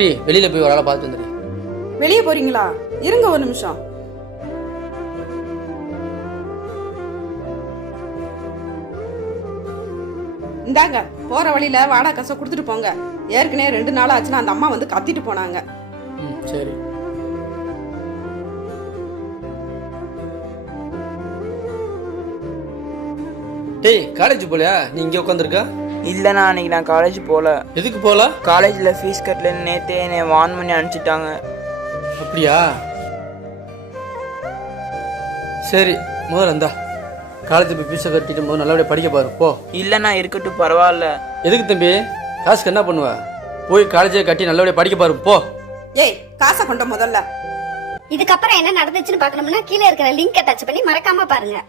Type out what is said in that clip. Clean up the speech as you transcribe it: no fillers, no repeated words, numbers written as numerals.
குட்டி வெளியில போய் ஒரு ஆளை பார்த்து வந்துடு. வெளியே போறீங்களா? இருங்க ஒரு நிமிஷம். இந்தாங்க, போற வழியில வாடகை காசை கொடுத்துட்டு போங்க. ஏற்கனவே 2 நாள் ஆச்சுன்னா அந்த அம்மா வந்து கத்திட்டு போனாங்க. சரி. டேய், காலேஜ் போலையா? நீ இங்கே உட்காந்துருக்க? இல்லைண்ணா, அன்னைக்கு நான் காலேஜ் போகல. எதுக்கு போகல? காலேஜில் ஃபீஸ் கட்டலன்னு நேற்றே என்னை வார்ன் பண்ணி அனுப்பிச்சிட்டாங்க. அப்படியா? சரி, முதல்ல இந்தா காலேஜ் போய் ஃபீஸை கட்டிட்டு போது நல்லபடியாக படிக்க பாரு போ. இல்லைண்ணா, இருக்கட்டும், பரவாயில்ல. எதுக்கு தம்பி? காசுக்கு என்ன பண்ணுவ? போய் காலேஜை கட்டி நல்லபடியாக படிக்க பாரு போ. ஏய், காசை கொண்ட முதல்ல. இதுக்கப்புறம் என்ன நடந்துச்சுன்னு பார்க்கணும்னா கீழே இருக்கிற லிங்கை டச் பண்ணி மறக்காம பாருங்க.